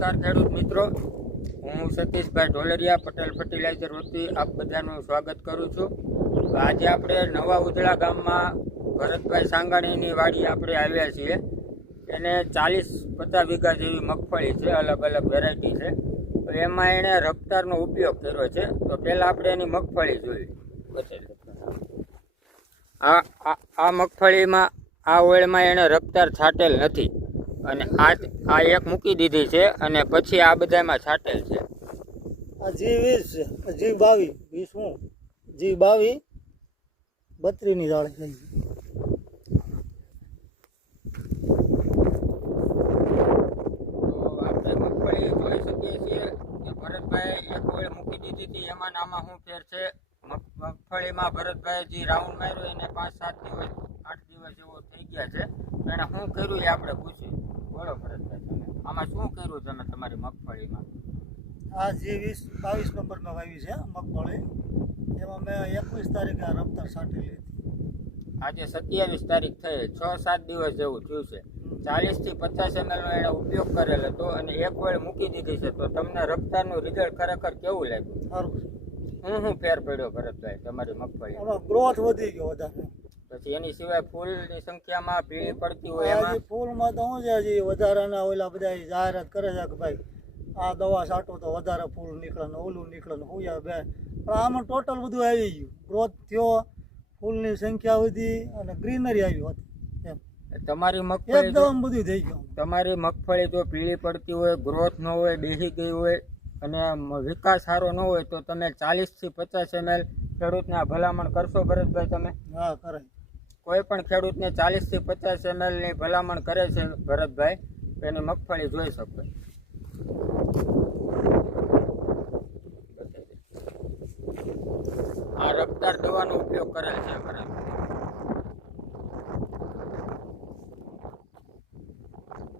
નમસ્કાર ખેડૂત મિત્રો, હું સતીશભાઈ ઢોલરિયા પટેલ ફર્ટિલાઇઝર વતી આપ બધાનું સ્વાગત કરું છું। આજે આપણે નવા ઉધડા ગામમાં ભરતભાઈ સાંગાણીની વાડી આપણે આવ્યા છીએ। એને 40-50 વીઘા જેવી મગફળી છે, અલગ અલગ વેરાયટી છે। તો એમાં એણે રફતારનો ઉપયોગ કર્યો છે। તો પહેલાં આપણે એની મગફળી જોઈ આ મગફળીમાં આ ઓળમાં એણે રફતાર છાંટેલ નથી અને આ એક મૂકી દીધી છે અને પછી આ બધામાં છાંટેલ છે। આ G20 છે, G22 20 G22 32 ની જાળી થઈ તો આપણે મગફળી જોઈ શકીએ છીએ કે ભરતભાઈ એક ઓળ મૂકી દીધી હતી, એમાં આમાં શું ફેર છે। મગફળીમાં ભરતભાઈ જે રાઉન્ડ માર્યો એને 5-7 દિવસ 8 દિવસ જેવો થઈ ગયા છે। એને શું કર્યું એ આપણે પૂછ્યું। બોલો ભરતભાઈ, તમે આમાં શું કર્યું તમે તમારી મગફળીમાં? આ G22 નંબરમાં વાવી છે મગફળી। એમાં મેં 21 તારીખે આ રફતાર છાંટેલી હતી। આજે 27 તારીખ થઈ, 6-7 દિવસ જેવું થયું છે। 40 થી 50 ml નો એને ઉપયોગ કરેલ હતો અને એક વેળ મૂકી દીધી છે। તો તમને રફતારનું રિઝલ્ટ ખરેખર કેવું લાગ્યું? સારું છે। શું ફેર પડ્યો ભરતભાઈ તમારી મગફળી? આમાં ગ્રોથ વધી ગયો વધારે। પછી એની સિવાય ફૂલની સંખ્યામાં પીળી પડતી હોય એમાં? ફૂલમાં તો શું છે, હજી વધારાના ઓલા બધા જાહેરાત કરે છે કે ભાઈ આ દવા છાંટો તો વધારે ફૂલ નીકળે ને ઓલું નીકળે ને હુયા બે, પણ આમાં ટોટલ બધું આવી ગયું। ગ્રોથ થયો, ફૂલની સંખ્યા વધી અને ગ્રીનરી આવી હતી એમ। તમારી મગફળી એકદમ બધું થઈ ગયું। તમારી મગફળી જો પીળી પડતી હોય, ગ્રોથ ન હોય, બેસી ગઈ હોય અને વિકાસ સારો ન હોય તો તમે 40 થી 50 ml ખેડૂતને ભલામણ કરશો ભરતભાઈ? તમે? હા, કરે। કોઈ પણ ખેડૂતને 40 થી 50 ml ની ભલામણ કરે છે ભરતભાઈ, એની મગફળી જોઈ શકો। આ રફતાર દવાનો ઉપયોગ કરેલ છે ભરતભાઈ।